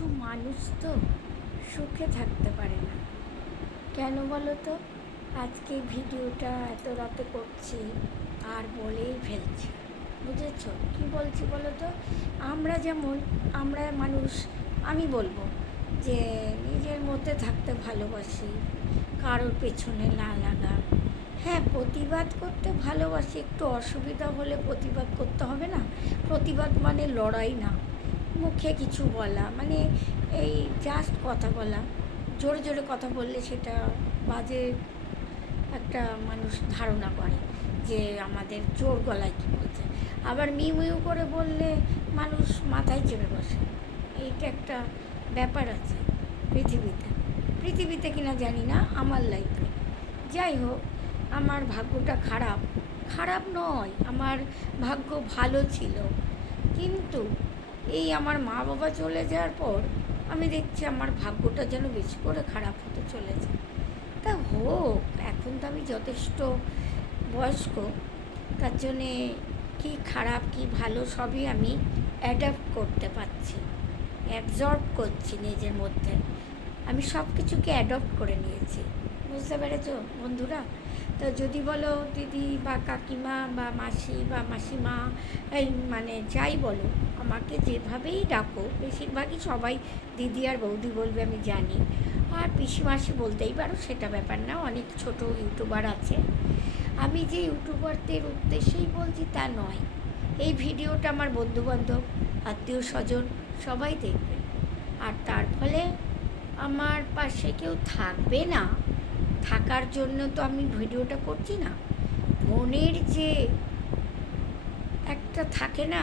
কিছু মানুষ তো সুখে থাকতে পারে না। কেন বলো তো? আজকে ভিডিওটা এত রাতে করছি, আর বলেই ফেলছি। বুঝেছ? কি বলছি বলো তো? আমরা যেমন, আমরা মানুষ, আমি বলব যে নিজের মধ্যে থাকতে ভালোবাসি, কারোর পেছনে না লাগা। হ্যাঁ প্রতিবাদ করতে ভালোবাসি, একটু অসুবিধা হলে প্রতিবাদ করতে হবে না? প্রতিবাদ মানে লড়াই না। মুখে কিছু বলা মানে এই জাস্ট কথা বলা, জোরে জোরে কথা বললে সেটা বাজে একটা মানুষ ধারণা করে যে আমাদের জোর গলায় কী বলছে। আবার মিউ মিউ করে বললে মানুষ মাথায় চেপে বসে। এইটা একটা ব্যাপার আছে পৃথিবীতে। পৃথিবীতে কিনা জানি না, আমার লাইফে যাই হোক, আমার ভাগ্যটা খারাপ। খারাপ নয়, আমার ভাগ্য ভালো ছিল। কিন্তু এই আমার মা বাবা চলে যাওয়ার পর আমি দেখছি আমার ভাগ্যটা যেন বেশি করে খারাপ হতে চলেছে। তা হোক, এখন তো আমি যথেষ্ট বয়স্ক, তার জন্যে কী খারাপ, কি ভালো সবই আমি অ্যাডাপ্ট করতে পারছি অ্যাবজর্ব করছি নিজের মধ্যে। আমি সব কিছুকে অ্যাডপ্ট করে নিয়েছি। বুঝতে পেরেছ বন্ধুরা? তো যদি বলো দিদি বা কাকিমা বা মাসি বা মাসিমা, এই মানে যাই বলো, আমাকে যেভাবেই ডাকো, বেশিরভাগই সবাই দিদি আর বৌদি বলবে আমি জানি। আর পিসি মাসি বলতেই পারো সেটা ব্যাপার না, অনেক ছোট ইউটিউবার আছে। আমি যে ইউটিউবারদের উদ্দেশ্যেই বলছি তা নয়। এই ভিডিওটা আমার বন্ধুবান্ধব, আত্মীয় স্বজন সবাই দেখবে। আর তার ফলে আমার পাশে কেউ থাকবে না। থাকার জন্য তো আমি ভিডিওটা করছি না। মনের যে একটা থাকে না,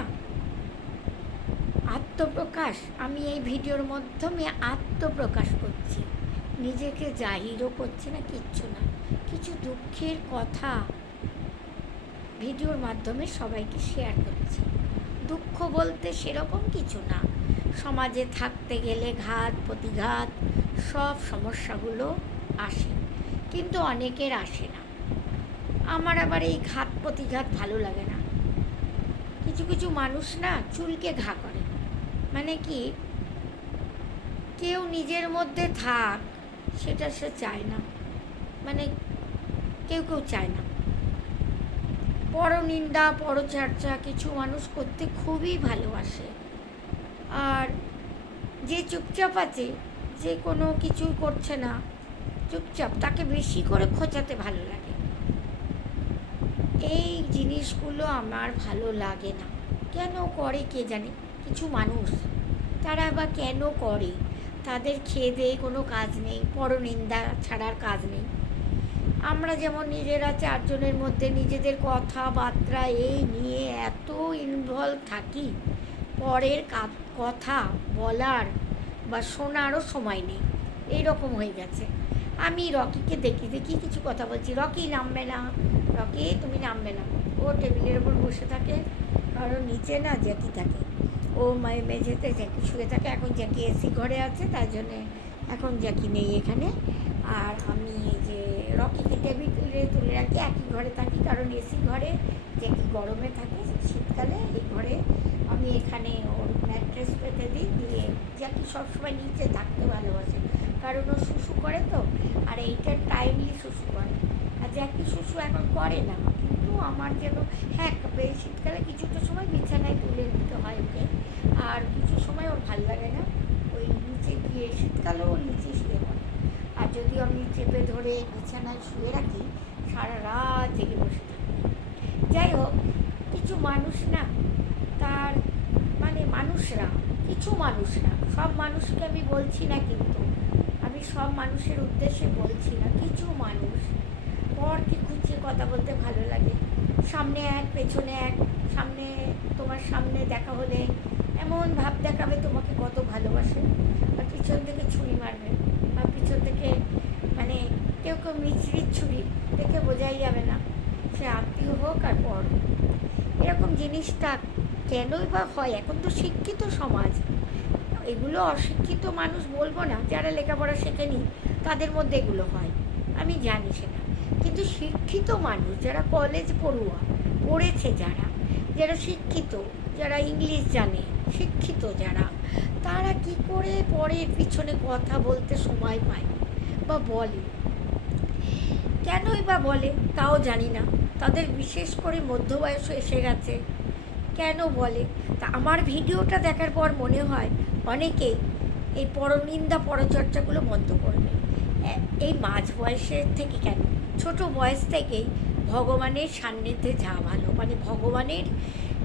আত্মপ্রকাশ, আমি এই ভিডিওর মাধ্যমে আত্মপ্রকাশ করছি। নিজেকে জাহিরও করছি না, কিচ্ছু না। কিছু দুঃখের কথা ভিডিওর মাধ্যমে সবাইকে শেয়ার করছি। দুঃখ বলতে সেরকম কিছু না। সমাজে থাকতে গেলে ঘাত, প্রতিঘাত, সব সমস্যাগুলো আসে। কিন্তু অনেকের আসে না। আমার আবার এই ঘাত প্রতিঘাত ভালো লাগে না। কিছু কিছু মানুষ না চুলকে ঘা করে। মানে কি, কেউ নিজের মধ্যে থাক, সেটা সে চায় না। মানে কেউ কেউ চায় না। পরনিন্দা, পরচর্চা কিছু মানুষ করতে খুবই ভালোবাসে। আর যে চুপচাপ আছে, যে কোনো কিছুই করছে না চুপচাপ তাকে বেশি করে খোঁচাতে ভালো লাগে। এই জিনিসগুলো আমার ভালো লাগে না। কেন করে কে জানে? কিছু মানুষ। তারা বা কেন করে? তাদের খেয়ে দিয়ে কোনো কাজ নেই, পরনিন্দা ছাড়ার কাজ নেই। আমরা যেমন নিজেরা চারজনের মধ্যে নিজেদের কথাবার্তা এই নিয়ে এত ইনভলভ থাকি, পরের কথা বলার বা শোনারও সময় নেই। এই রকম হয়ে গেছে। আমি রকিকে দেখি দেখি কিছু কথা বলছি। রকি নামবে না। রকি, তুমি নামবে না। ও টেবিলের ওপর বসে থাকে কারণ নিচে না জ্যাকি থাকে। ও মেঝেতে জ্যাকি শুয়ে থাকে। এখন জ্যাকি এসি ঘরে আছে, তার জন্যে এখন জ্যাকি নেই এখানে। আর আমি যে রকিকে টেবিলে তুলে রাখি, একই ঘরে থাকি, কারণ এসি ঘরে জ্যাকি গরমে থাকে, শীতকালে এই ঘরে আমি এখানে ওর ম্যাট্রেস পেতে দিই। দিয়ে জ্যাকি সবসময় নিচে থাকতে ভালোবাসে, কারণ ও করে তো, আর এইটা টাইমলি শুশু করে। আর জ্যাকি শুশু এখন করে না, কিন্তু আমার যেন হ্যাঁ শীতকালে কিছুটা সময় বিছানায় তুলে নিতে হয় ওকে। আর কিছু সময় ওর ভালো লাগে না, ওই নিচে গিয়ে, শীতকালেও ওর নিচে শুয়ে পড়ে। আর যদি আমি চেপে ধরে বিছানায় শুয়ে রাখি, সারা রাত জেগে বসে থাকি। যাই হোক, কিছু মানুষ না, তার মানে মানুষরা, কিছু মানুষ না, সব মানুষকে আমি বলছি না কিন্তু সব মানুষের উদ্দেশ্যে বলছি না কিছু মানুষ। পরকে খুঁচিয়ে কথা বলতে ভালো লাগে। সামনে এক, পেছনে এক, সামনে তোমার সামনে দেখা হলে এমন ভাব দেখাবে তোমাকে কত ভালোবাসে। আর পিছন থেকে ছুরি মারবে, বা পিছন থেকে মানে কেউ কেউ মিছরির ছুরি দেখে বোঝাই যাবে না। সে আত্মীয় হোক আর পর। এরকম জিনিসটা কেনই বা হয়? এখন তো শিক্ষিত সমাজ। এগুলো অশিক্ষিত মানুষ বলব না, যারা লেখাপড়া শেখেনি, তাদের মধ্যে এগুলো হয়। আমি জানি সেটা। কিন্তু শিক্ষিত মানুষ, যারা কলেজ পড়ুয়া, পড়েছে যারা যারা শিক্ষিত, যারা ইংলিশ জানে, শিক্ষিত যারা, তারা কি করে পরের পিছনে কথা বলতে সময় পায় বা বলে? কেনই বা বলে, তাও জানি না। তাদের বিশেষ করে মধ্যবয়স এসে গেছে। কেন বলে? তা আমার ভিডিওটা দেখার পর মনে হয় অনেকেই এই পরনিন্দা পরচর্চাগুলো বন্ধ করবে। এই মাঝ বয়সের থেকে কেন? ছোট বয়স থেকেই ভগবানের সান্নিধ্যে যা ভালো। মানে ভগবানের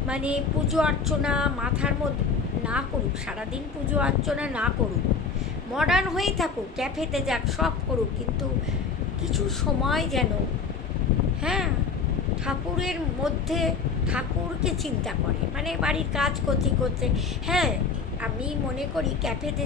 মানে পুজো অর্চনা মাথার মধ্যে না করুক, সারাদিন পুজো অর্চনা না করুক মডার্ন হয়েই থাকুক, ক্যাফেতে যাক, সব করুক, কিন্তু কিছু সময় যেন হ্যাঁ ঠাকুরের মধ্যে ঠাকুরকে চিন্তা করে মানে বাড়ির কাজ করতে করতে। হ্যাঁ আমি মনে করি ক্যাফেতে